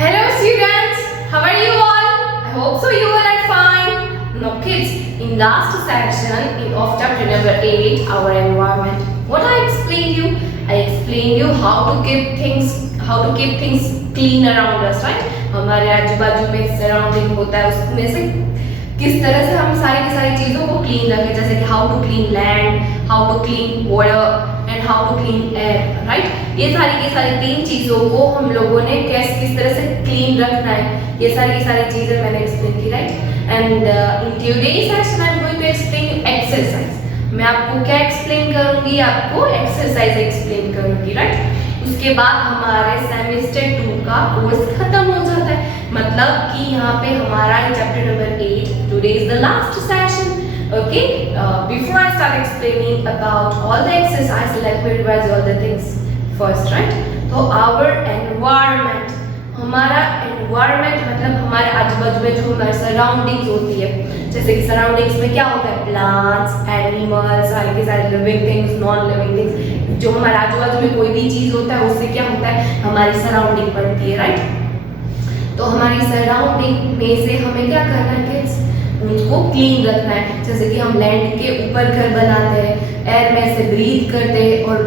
Hello students, how are you all? I hope so you all are fine. Now kids, in last section of chapter number 8, our environment, what I explained you how to keep things clean around us, right? हमारे आजू बाजू में surrounding होता है, उसमें से किस तरह से हम सारी की सारी चीज़ों को क्लीन रखें, जैसे कि how to clean land, how to clean water and how to clean air, right? ये सारी की सारी 3 चीज़ों को हम लोगों ने किस तरह से क्लीन रखना है, ये सारी की सारी चीज़ें मैंने एक्सप्लेन की, right? And in today's section I am going to explain you exercise. मैं आपको क्या एक्सप्लेन करूंगी? आपको एक्सरसाइज एक्सप्लेन करूंगी, राइट? उसके बाद हमारे सेमेस्टर 2 का कोर्स खत्म हो जाता है, मतलब कि यहाँ पे हमारा chapter number 8 today is the last session. Okay, before I start explaining about all the exercise, let me revise all the things first, right? So our environment, हमारा environment मतलब हमारे आजू बाजू में जो हमारी सराउंडिंग्स होती है, जैसे कि सराउंडिंग्स में क्या होता है, प्लांट्स, एनिमल्स, सारे के सारे living things, non living things, जो हमारे आजू बाजू में कोई भी चीज़ होता है उससे क्या होता है, हमारी सराउंडिंग बनती है, राइट? तो हमारी सराउंडिंग में से हमें क्या करना है किड्स, उनको क्लीन रखना है. जैसे कि हम लैंड के ऊपर घर बनाते हैं, एयर में से ब्रीथ करते हैं और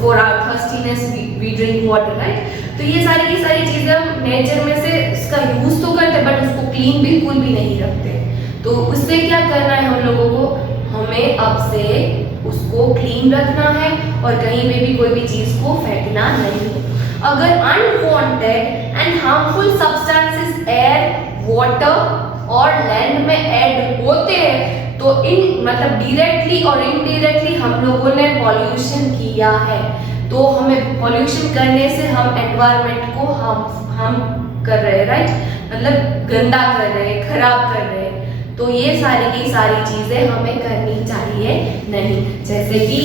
for our thirstiness we drink water, right? तो ये सारी की सारी चीज़ें हम नेचर में से इसका यूज़ तो करते हैं बट उसको क्लीन बिल्कुल भी नहीं रखते. तो उससे क्या करना है हम लोगों को, हमें अब से उसको क्लीन रखना है और कहीं पे भी कोई भी चीज़ को फेंकना नहीं है. अगर unwanted and harmful substances air, water और लैंड में ऐड होते हैं तो इन मतलब डायरेक्टली और इनडायरेक्टली हम लोगों ने पॉल्यूशन किया है. तो हमें पॉल्यूशन करने से हम एनवायरनमेंट को हम कर रहे हैं, राइट? मतलब गंदा कर रहे हैं, खराब कर रहे हैं. तो ये सारी की सारी चीज़ें हमें करनी चाहिए नहीं. जैसे कि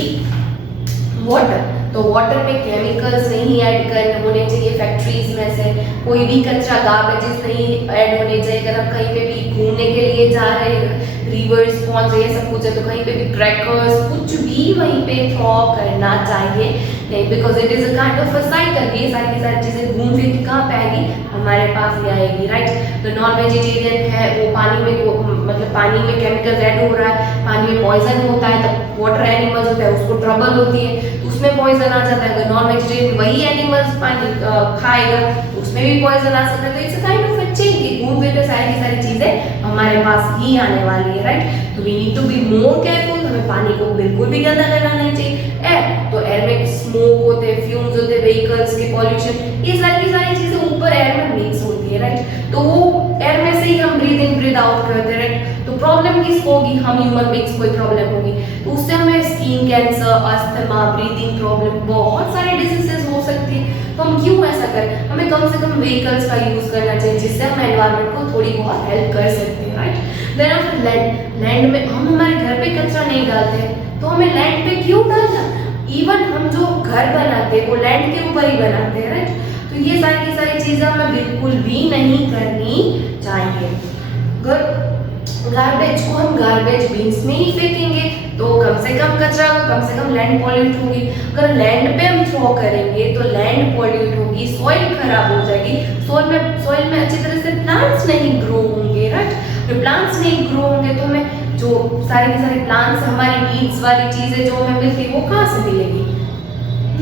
वाटर, तो वाटर में केमिकल्स नहीं ऐड करने होने चाहिए. फैक्ट्रीज में से कोई भी कचरा, गार्बेजेस नहीं ऐड होने चाहिए. अगर हम कहीं पे भी घूमने के लिए जा रहे हैं, रिवर्स, पॉन्ड्स, ये सब कुछ है, तो कहीं पे भी क्रैकर्स कुछ भी वहीं पे थ्रो करना चाहिए नहीं, because it is a kind of a cycle. ये सारी की सारी चीज़ें घूम फिर के कहाँ पे आएगी, हमारे पास ही आएगी, राइट? तो नॉन वेजिटेरियन है वो पानी में मतलब पानी में केमिकल्स ऐड हो रहा है, पानी में पॉइजन होता है, तो वाटर एनिमल्स होता है उसको ट्रबल होती है, तो उसमें पॉइजन आ जाता है. अगर नॉन वेजिटेरियन वही एनिमल्स पानी खाएगा तो उसमें भी पॉइजन आ सकता है. तो it's a kind of a chain कि घूम फिर के सारी की सारी चीज़ें हमारे पास ही आने वाली है, राइट? तो we need to be more careful. हमें पानी को बिल्कुल भी गंदा करना नहीं चाहिए. एयर, तो एयर में स्मोक होते हैं, फ्यूम्स होते हैं, व्हीकल्स के पॉल्यूशन, ये सारी की सारी चीज़ें ऊपर एयर में मिक्स होती है, राइट? तो वो एयर में से ही हम ब्रीथ इन ब्रीथ आउट करते हैं, राइट? तो प्रॉब्लम किसको होगी, हम ह्यूमन बींग्स को प्रॉब्लम होगी. तो उससे हमें skin cancer, asthma, breathing problem, बहुत सारे डिजीजेस हो सकती है. तो हम क्यों ऐसा करें? हमें कम से कम व्हीकल्स का यूज़ करना चाहिए जिससे हम एनवायरनमेंट को थोड़ी बहुत हेल्प कर सकते हैं, राइट? देन आफ्टर लैंड में हम हमारे घर पे कचरा नहीं डालते हैं, तो हमें लैंड पे क्यों डालना? इवन हम जो घर बनाते हैं वो लैंड के ऊपर ही बनाते हैं, राइट? तो ये सारी की सारी चीज़ें हमें बिल्कुल भी नहीं करनी चाहिए. गार्बेज को हम गार्बेज बिन्स में ही फेंकेंगे तो कम से कम कचरा, कम से कम लैंड पॉल्यूट होगी. अगर लैंड पे हम थ्रो करेंगे तो लैंड पॉल्यूट होगी, सॉइल खराब हो जाएगी, सॉइल में अच्छी तरह से प्लांट्स नहीं ग्रो होंगे, राइट? तो प्लांट्स नहीं ग्रो होंगे तो हमें जो सारी की सारी प्लांट्स हमारी नीड्स वाली चीज़ें जो हमें मिलती है वो कहाँ से मिलेगी?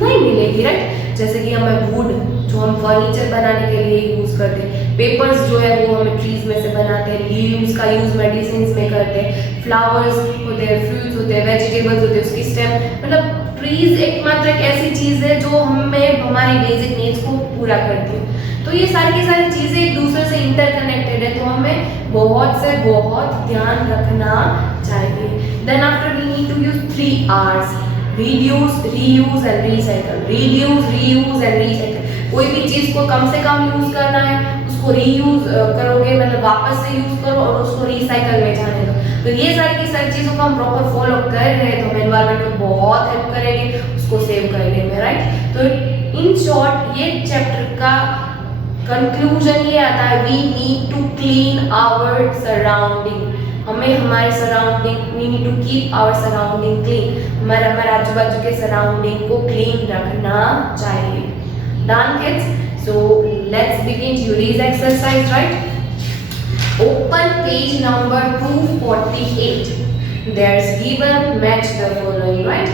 नहीं मिलेगी, राइट? जैसे कि हमें वुड जो हम फर्नीचर बनाने के लिए यूज़ करते हैं, पेपर्स जो है वो हमें ट्रीज में से बनाते हैं, लीव्स का यूज़ मेडिसिन में करते हैं, फ्लावर्स होते हैं, फ्रूट्स होते हैं, वेजिटेबल्स होते हैं, उसकी स्टेम, मतलब ट्रीज एकमात्र एक ऐसी चीज़ है जो हमें हमारी बेसिक नीड्स को पूरा करती है. तो ये सारी की सारी चीज़ें एक दूसरे से इंटरकनेक्टेड है, तो हमें बहुत से बहुत ध्यान रखना चाहिए. Then after we need to use 3 R's: reduce, reuse and recycle. reduce, reuse and recycle. कोई भी चीज़ को कम से कम यूज़ करना है, उसको रीयूज करोगे मतलब वापस से यूज़ करो और उसको रिसाइकल में जाने दो. तो ये सारी की सारी चीज़ों को हम प्रॉपर फॉलो कर रहे हैं तो हम एनवायरनमेंट को बहुत हेल्प करेंगे उसको सेव करने में, राइट? तो इन शॉर्ट ये चैप्टर का कंक्लूजन ये आता है, we need to clean our surrounding. हमें हमारे surrounding, we need to keep our surrounding clean. हमारे आजू बाजू के सराउंडिंग को क्लीन रखना चाहिए. Done kids? So let's begin today's exercise, right? Open page number 248. There's given match the following, right?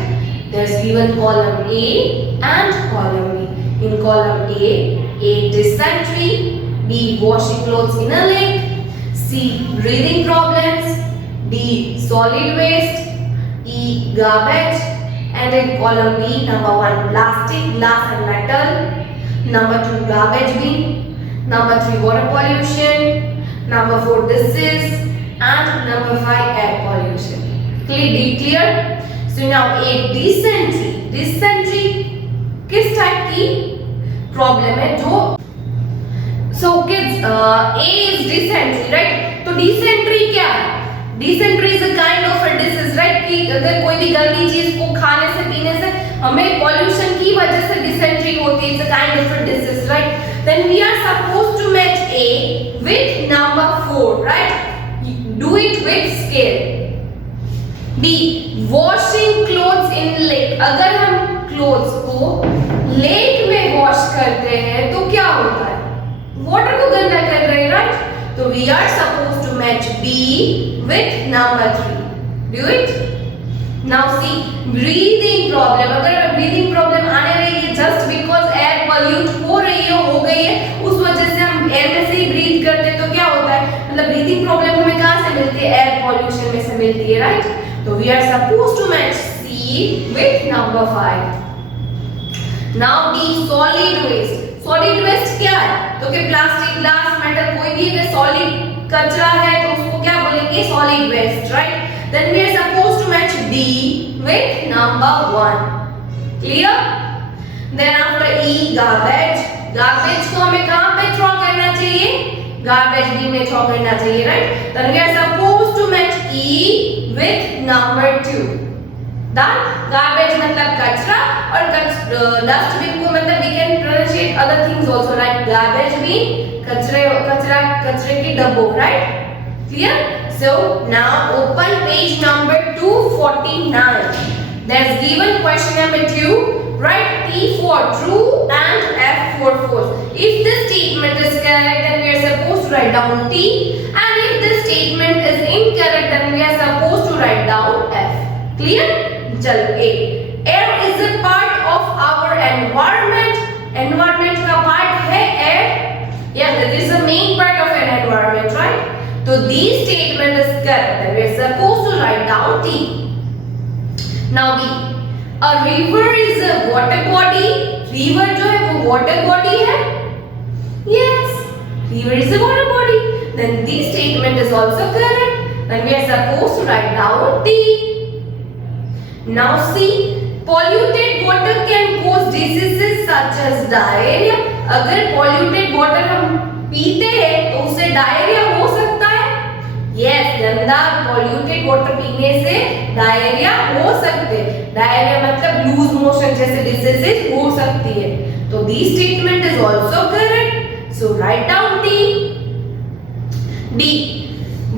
There's given column A and column B. In column A dysentery, B, washing clothes in a lake, C, breathing problems, D, solid waste, E, garbage, and in column B, number 1, plastic, glass and metal, number 2, garbage bin, number 3, water pollution, number 4, disease, and number 5, air pollution. Clear? So now A, dysentery किस type की problem है जो so kids A is dysentery, right? तो dysentery क्या है? Dysentery is a kind of a disease, right? कि अगर कोई भी गंदी चीज को खाने से पीने से हमें pollution की वजह से dysentery होती है. It's a kind of a disease, right? Then we are supposed to match A with number 4, right? Do it with scale. B, washing clothes in lake. अगर हम clothes को lake में wash करते हैं तो क्या होता है? Water को गंदा कर रहे हैं, right? तो we are supposed to match B with number 3. Do it. Now see, breathing problem. अगर breathing problem आने रही है just because air pollute हो रही है, हो गई है, उस वजह से हम air में से ही breathe करते हैं तो क्या होता है? मतलब breathing problem हमें कहाँ से मिलती है? Air pollution में से मिलती है, right? तो we are supposed to match C with number 5. Now D, solid waste. Solid waste क्या है? तो कि प्लास्टिक, ग्लास, मेटल कोई भी अगर solid कचरा है तो उसको क्या बोलेंगे? Solid waste, right? Then we are supposed to match D with number 1. Clear? Then after E, garbage. Garbage को हमें कहाँ पे throw करना चाहिए? Garbage bin में throw करना चाहिए, right? Then we are supposed to match E with number 2. Done? Garbage मतलब कचरा और dustbin को मतलब we can pronunciate other things also, right? Garbage bin, कचरे की डब्बो, right? Clear? So now open page number 249. There's given question number 2. Write T for true and F for false. If this statement is correct, then we are supposed to write down T, and if this statement is incorrect, then we are supposed to write down F. Clear? चलो A. Air is a part of our environment. Environment का part है air. Yeah, that is the main part of an environment, right? So this statement is correct. Then we are supposed to write down T. Now B. A river is a water body. River जो है वो water body है. Yes, river is a water body. Then this statement is also correct. Then we are supposed to write down T. Now see, polluted water can cause diseases such as diarrhea. अगर polluted water हम पीते हैं तो उससे diarrhea हो सकता है. Yes, गंदा polluted water पीने से diarrhea हो सकते हैं. Diarrhea मतलब lose motion जैसे diseases हो सकती है. तो this statement is also correct. So write down T. D.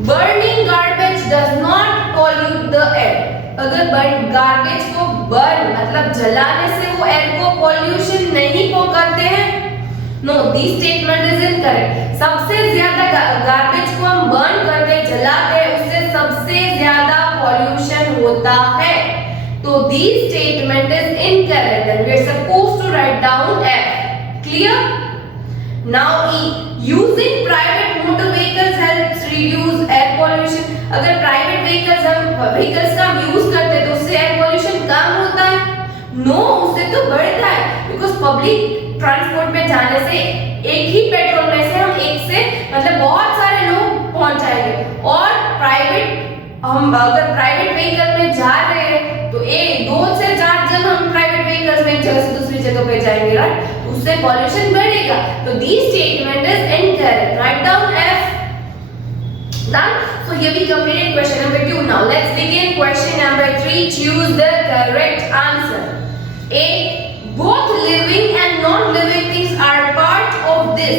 Burning garbage does not pollute the air. अगर गार्बेज को बर्न मतलब जलाने से वो एयर को पॉल्यूशन नहीं करते हैं. No, this statement is incorrect. सबसे ज्यादा गार्बेज को हम बर्न करते हैं, जलाते हैं, उससे सबसे ज्यादा पॉल्यूशन होता है. तो this statement is incorrect. Then we are supposed to write down F. Clear? Now E. Using private motor vehicles helps reduce air pollution. अगर प्राइवेट व्हीकल्स का यूज करते हैं तो उससे एयर पॉल्यूशन कम होता है? नो, उससे तो बढ़ता है. बिकॉज पब्लिक ट्रांसपोर्ट में जाने से एक ही पेट्रोल में से हम एक से मतलब बहुत सारे लोग पहुंच जाएंगे. और हम अगर प्राइवेट व्हीकल में जा रहे हैं तो 2 से 4 जन हम प्राइवेट व्हीकल्स में एक जगह से दूसरी जगह पे जाएंगे, राइट? उससे पॉल्यूशन बढ़ेगा. तो this statement is incorrect. Right down F. Done? So here we completed question number 2. Now let's begin question number 3. Choose the correct answer. A. Both living and non-living things are part of this.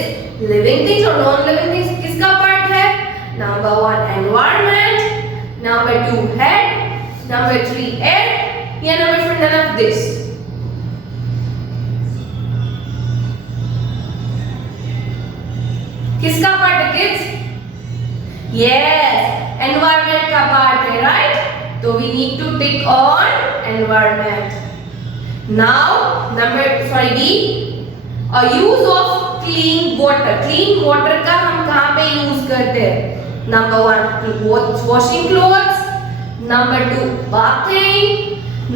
Living things or non-living things किसका part है? Number 1 environment, number 2 head, number 3 air, या number 4 none of this. किसका part है kids? Yes, environment का part है, right? तो we need to tick on environment. Now B, use of clean water. Clean water का हम कहाँ पे यूज करते हैं? Number 1 washing clothes, number 2 bathing,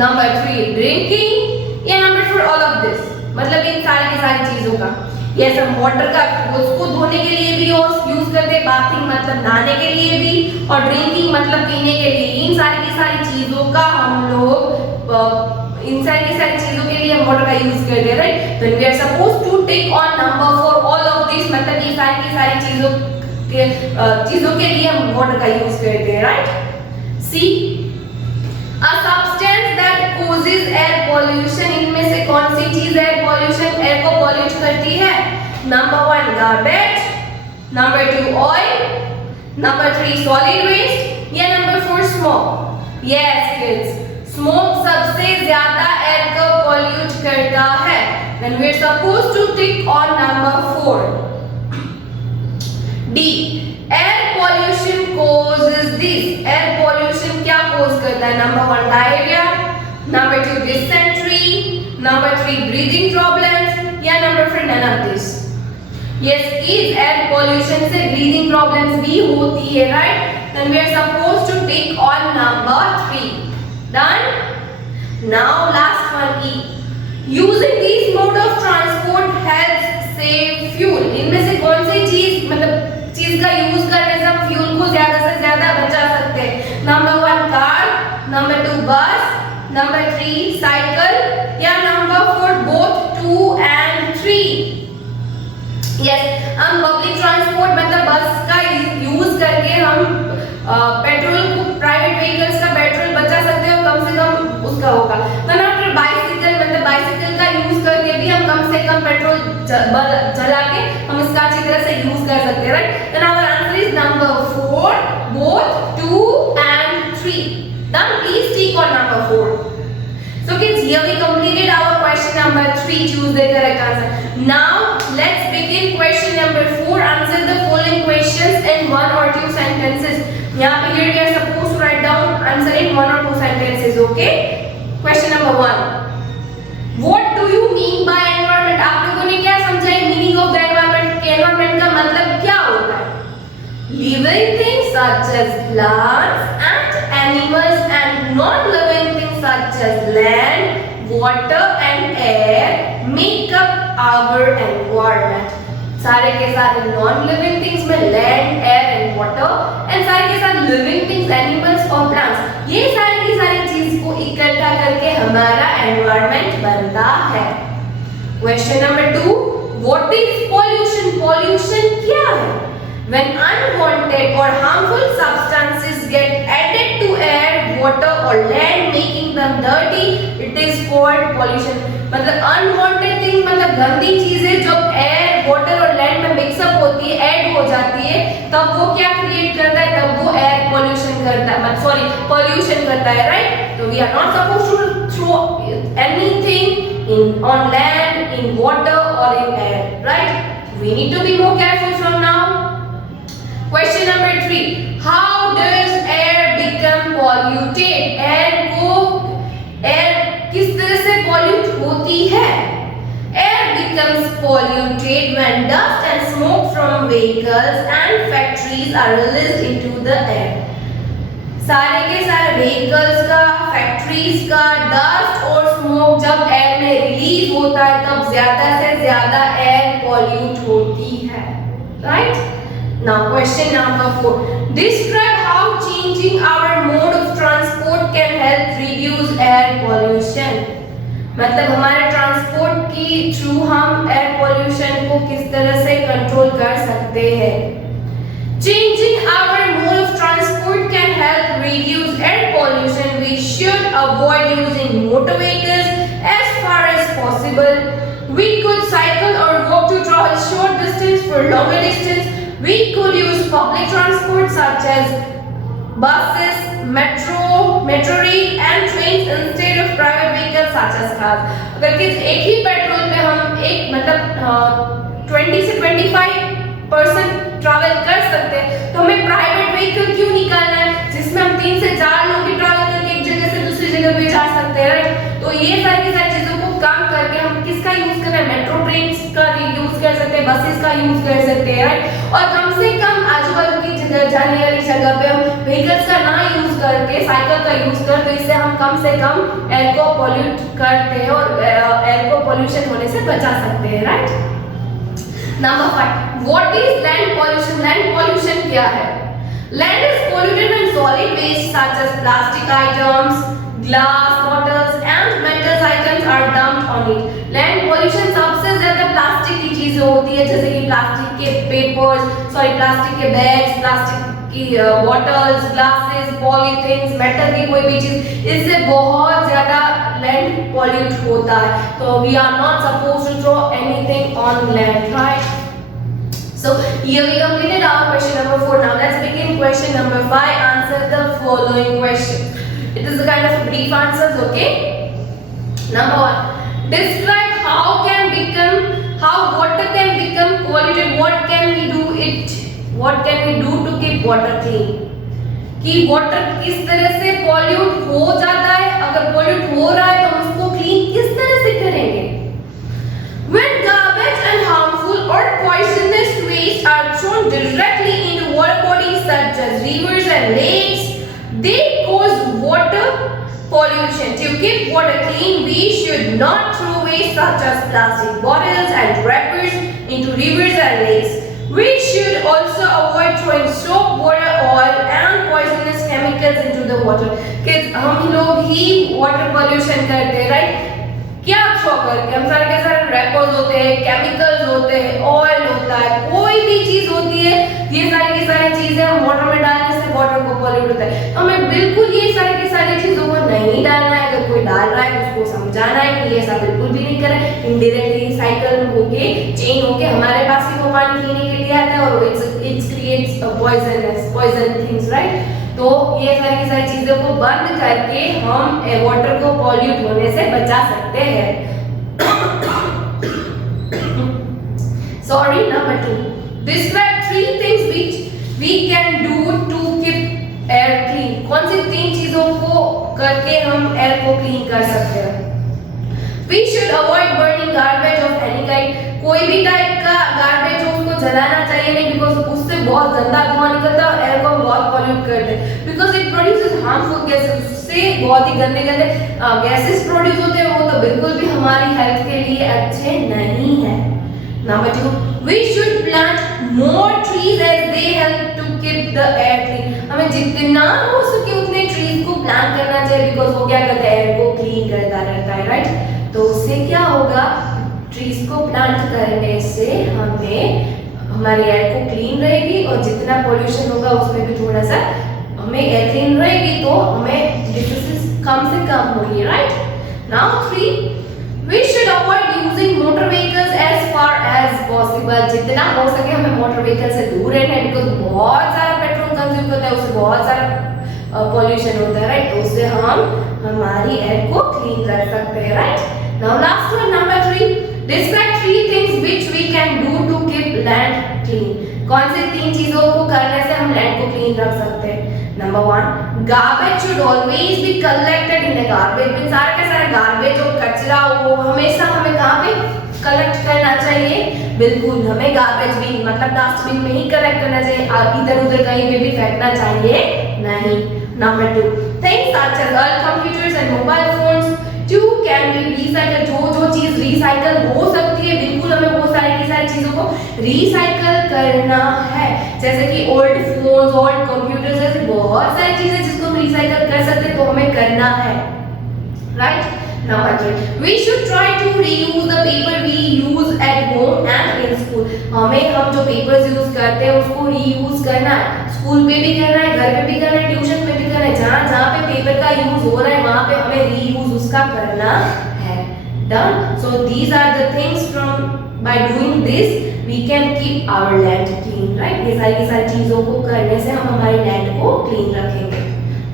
number 3 drinking, या नंबर 4 ऑल ऑफ दिस. मतलब इन सारी की सारी चीजों का. यस, हम वाटर का उसको धोने के लिए भी यूज करते हैं, बाथिंग मतलब नहाने के लिए भी, और ड्रिंकिंग मतलब पीने के लिए. इन सारी की सारी चीजों का हम लोग इन सारी की सारी चीजों के लिए हम वाटर का यूज करते हैं, राइट? तो we are suppose to take on number 4 all of this. मतलब ये सारी की सारी चीजों के लिए हम वाटर का यूज करते हैं, right? See, a substance that causes air pollution. इनमें से कौन सी चीज एयर पॉल्यूशन, एयर को पॉल्यूट करती है? Number 1 garbage, number 2 oil, number 3 solid waste, या number 4 smoke. Yes kids, smoke सबसे ज्यादा एयर को पॉल्यूट करता है. Then we are supposed to tick on number 4. D, air pollution causes this. Air pollution क्या cause करता है? Number 1 diarrhoea, number 2 dysentery, number 3 breathing problems, या number 4 none of this. Yes, is air pollution से breathing problems भी होती है, right? Then we are supposed to tick on number 3. Done? Now last one, E. Using these mode of transport helps save fuel. इनमें से कौन सी चीज मतलब चीज का यूज करने से हम फ्यूल को ज्यादा से ज्यादा बचा सकते हैं? नंबर 1 कार, नंबर 2 बस, नंबर 3 साइकिल, या नंबर 4 बोथ 2 and 3. यस, हम पब्लिक ट्रांसपोर्ट मतलब बस का यूज करके हम पेट्रोल को, प्राइवेट व्हीकल्स का पेट्रोल बचा सकते हैं, और कम से कम उसका होगा. तो बाइसिकल मतलब बाइसिकल का यूज करके भी हम कम से कम पेट्रोल जला के हम इसका अच्छी तरह से यूज कर सकते हैं, right? Then our answer is number 4 both 2 and 3. Done. Please tick on number 4. So kids, here we completed our question number 3. Choose the correct answer. Now let's begin question number 4. Answer the following questions in 1 or 2 sentences. यहाँ पे here we are supposed to write down answer in 1 or 2 sentences. Okay? Question number 1. What do you mean by environment? आप लोगों ने क्या समझा है meaning of the environment? के environment का मतलब क्या होता है? Living things such as plants and animals and non-living things such as land, water and air make up our environment. सारे के सारे non-living things में land, air and water, and सारे के सारे living things, animals और plants, ये सारी की सारी चीज को इकट्ठा करके हमारा environment बनता है. Question number 2. What is pollution? Pollution क्या है? When unwanted or harmful substances get added to air, water or land, making them dirty, it is called pollution. मतलब unwanted things मतलब गंदी चीजें जो air, water और land में mix up होती है, add हो जाती है, तब वो क्या create करता है? तब वो air pollution करता है, मतलब sorry pollution करता है, right? So we are not supposed to throw anything on land, in water or in air, right? We need to be more careful from now. Question number 3. How does air become polluted? air किस तरह से pollute होती है? Air becomes polluted when dust and smoke from vehicles and factories are released into the air. सारे के सारे vehicles का, factories का dust और smoke जब air में release होता है तब ज्यादा से ज्यादा air pollute होती है, right? Now question number 4. Describe how changing our mode of transport can help reduce air pollution. मतलब हमारे ट्रांसपोर्ट की थ्रू हम एयर पोल्यूशन को किस तरह से कंट्रोल कर सकते हैं. Changing our mode of transport can help reduce air pollution. We should avoid using motor vehicles as far as possible. We could cycle or walk to travel short distance for longer distance. We could use public transport such as buses, metro rail and trains instead of private vehicles such as cars. अगर किस एक ही petrol पे हम एक मतलब 20 से 25% use कर सकते हैं, राइट। और कम से कम आजू बाजू की जगह जाने वाली जगह पे हम व्हीकल्स का ना यूज करके साइकिल का यूज कर, तो इससे हम कम से कम एयर को पॉल्यूट करते हैं और एयर को पॉल्यूशन होने से बचा सकते हैं, right. Number 5, what is land pollution? Land pollution क्या है? Land is polluted when solid waste such as plastic items, glass bottles and metals items are dumped on it. Land pollution सबसे ज्यादा प्लास्टिक की चीजें होती है, जैसे कि प्लास्टिक के प्लास्टिक के बैग्स, प्लास्टिक की बॉटल्स, ग्लासेस, पॉलीथीन्स, मेटल की कोई भी चीज, इससे बहुत ज्यादा लैंड पॉल्यूट होता है। तो we are not supposed to throw anything on land, right? So here we completed our question number 4. Now let's begin question number 5. Answer the following question. It is a kind of a brief answers, okay? Number 1. Describe how water can become polluted. What can we do to keep water clean? कि water किस तरह से pollute हो जाता है, अगर pollute हो रहा है तो हम उसको clean किस तरह से करेंगे? When garbage and harmful or poisonous waste are thrown directly into water bodies such as rivers and lakes, they cause water pollution. To keep water clean, we should not throw waste such as plastic bottles and wrappers into rivers and lakes. We should also avoid throwing soap, water, oil and poisonous chemicals into the water. Kids, हम लोग ही water pollution करते हैं, right? क्या throw करके हम सारे के सारे रैपर्स होते हैं, केमिकल्स होते हैं, ऑयल होता है, कोई भी चीज होती है, ये सारी की सारी चीजें हम वाटर में डालने से वाटर को पॉल्यूट होता है। हमें बिल्कुल ये सारी की सारी चीजों को नहीं डालना है। अगर कोई डाल रहा है उसको समझाना है कि ये सब बिल्कुल भी नहीं करें। इनडायरेक्टली रिसाइकल होके चेन होके हमारे पास ही वो पानी पीने के लिए आता है और it's creates poison things, right. तो ये सारी की सारी चीजों को बंद करके हम वाटर को पॉल्यूट होने से बचा सकते हैं। Sorry, number 2. Describe 3 things which we can do to keep air clean. कौन सी 3 चीजों को करके हम एयर को क्लीन कर सकते हैं? We should avoid burning garbage of any kind. कोई भी टाइप का गार्बेज हो उसको जलाना चाहिए नहीं, बिकॉज उससे बहुत गंदा धुआं निकलता है और एयर को बहुत पॉल्यूट करते हैं, because it produces harmful gases. उससे बहुत ही गंदे गंदे गैसेस प्रोड्यूस होते हैं, वो तो बिल्कुल भी हमारी हेल्थ के लिए अच्छे नहीं है। Number 2, we should plant more trees as they help to keep the air clean. हमें जितना हो सके उतने ट्रीज को प्लांट करना चाहिए, बिकॉज वो क्या करता है, एयर को क्लीन करता रहता है, राइट। तो उससे क्या होगा, ट्रीज को प्लांट करने से हमें हमारी एयर को क्लीन रहेगी और जितना पोल्यूशन होगा उसमें भी थोड़ा सा हमें एयर क्लीन रहेगी, तो हमें डिसीजेस कम से कम होगी, right. Now 3, we should avoid using motor vehicles as far as possible. जितना हो सके हमें मोटर व्हीकल से दूर रहना है, बिकॉज बहुत सारा पेट्रोल कंज्यूम होता है, उससे बहुत सारा पॉल्यूशन होता है, राइट। तो उससे हम हमारी एयर को क्लीन रख सकते हैं, right. Now last one, number 3. Describe 3 things which we can do to keep land clean. कौन से 3 चीजों को करने से हम लैंड को क्लीन रख सकते हैं? Number 1, garbage should always be collected in a garbage bin. सारा का सारा गार्बेज और कचरा वो हमेशा हमें कहाँ पे कलेक्ट करना चाहिए? बिल्कुल हमें गार्बेज बिन मतलब डस्टबिन में ही कलेक्ट करना चाहिए, इधर उधर कहीं पे भी फेंकना चाहिए नहीं। Number 2, things such as old computers and mobile phones too can be recycled. जो चीज रिसाइकल हो सकती है, बिल्कुल हमें वो सारी चीजों को रिसाइकल करना है, जैसे कि ओल्ड फोन्स, ओल्ड कंप्यूटर्स, ऐसे बहुत सारी चीजें जिसको हम रिसाइकल कर सकते हैं, तो हमें करना है, right. Number 3, we should try to reuse the paper we use at home and in school. हमें हम जो पेपर्स यूज करते हैं उसको रीयूज करना है, स्कूल में भी करना है, घर पे भी करना है, ट्यूशन में भी करना है, जहाँ पे पेपर का यूज हो रहा है वहाँ पे हमें रीयूज उसका करना है। Done. So these are the things by doing this we can keep our land clean, right? ये सारी चीजों को करने से हम हमारी लैंड को क्लीन रखेंगे।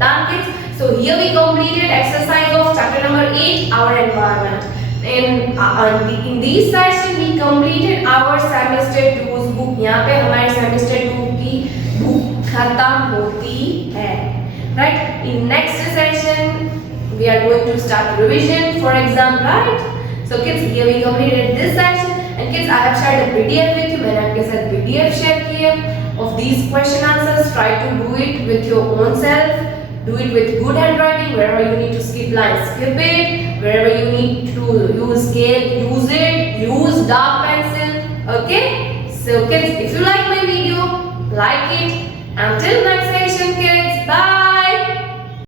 Done, kids? So here we completed exercise of chapter number 8, our environment. In this session we completed our semester 2's book. यहाँ पे हमारे semester 2 की book खत्म होती है, right? In next session we are going to start revision for exam, right? So kids, here we completed this session And kids, I have shared a PDF with you. मैंने आपके साथ PDF share की है of these question answers. Try to do it with your own self. Do it with good handwriting. Wherever you need to skip lines, skip it. Wherever you need to use scale, use it. Use dark pencil. Okay? So kids, if you like my video, like it. Until next time.